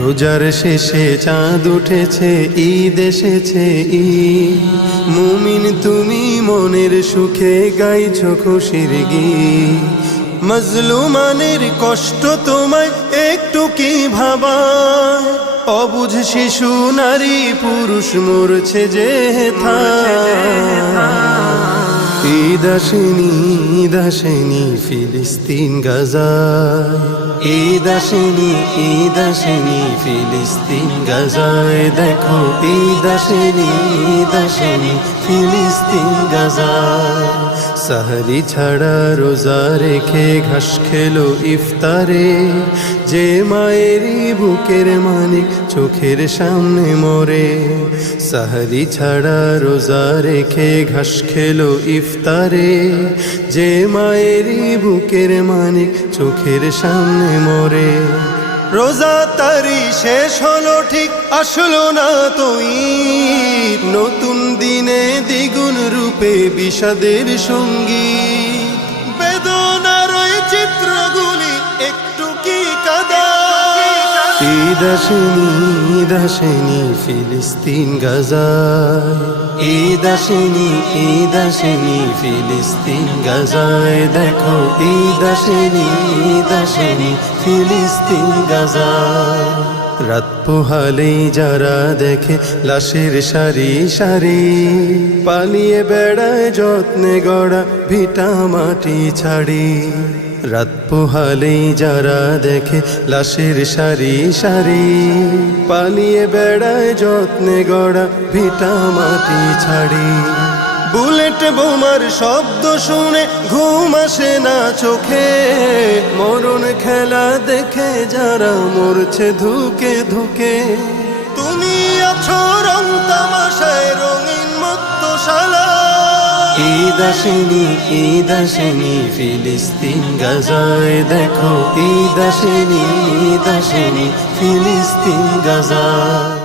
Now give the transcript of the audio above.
রোজার শেষে চাঁদ উঠেছে, ঈদ এসেছে ঈদ। মুমিন তুমি মনের সুখে গাইছো খুশির গীত। মজলুমানের কষ্ট তোমায় একটু কি ভাবায়? অবুঝ শিশু নারী পুরুষ মরছে যে ঈদ আসেনি, ঈদ আসেনি ফিলিস্তিন গাজায়। ঈদ আসেনি, ঈদ আসেনি ফিলিস্তিন গাজায়। দেখো ঈদ আসেনি, ঈদ আসেনি ফিলিস্তিন গাজায়। সাহরি ছাড়া রোজা রেখে ঘাস খেলো ইফতারে, যে মায়েরই বুকের মানিক চোখের সামনে মরে। সাহরি ছাড়া রোজা রেখে ঘাস খেলো ইফতারে, যে মায়েরই বুকের মানিক চোখের সামনে মরে। রোজা তারি শেষ হলো ঠিক, আসলো না তো ঈদ। নতুন দিনে দ্বিগুণ রূপে বিষাদের সঙ্গীত। বেদনার ওই চিত্রগুলি একটু কি কাঁদা? ঈদ আসেনি, ঈদ আসেনি ফিলিস্তিন গাজায়। ঈদ আসেনি, ঈদ আসেনি ফিলিস্তিন গাজায়। দেখো ঈদ আসেনি, ঈদ আসেনি ফিলিস্তিন গাজায়। রাত পোহালেই যারা দেখে লাশের সারি সারি, পালিয়ে বেড়ায় যত্নে গড়া ভিটা মাটি ছাড়ি। রাত পোহালেই যারা দেখে লাশের সারি সারি, পালিয়ে বেড়ায় যত্নে গড়া ভিটা মাটি ছাড়ি। বুলেট বোমার শব্দ শুনে ঘুম আসে না চোখে, মরণ খেলা দেখে যারা মরছে ধুকে ধুকে। তুমি আছো রং তামাশায় রঙিন মত্তশালা। ঈদ আসেনি, ঈদ আসেনি ফিলিস্তিন গাজায়। দেখো ঈদ আসেনি, ঈদ আসেনি ফিলিস্তিন গাজায়।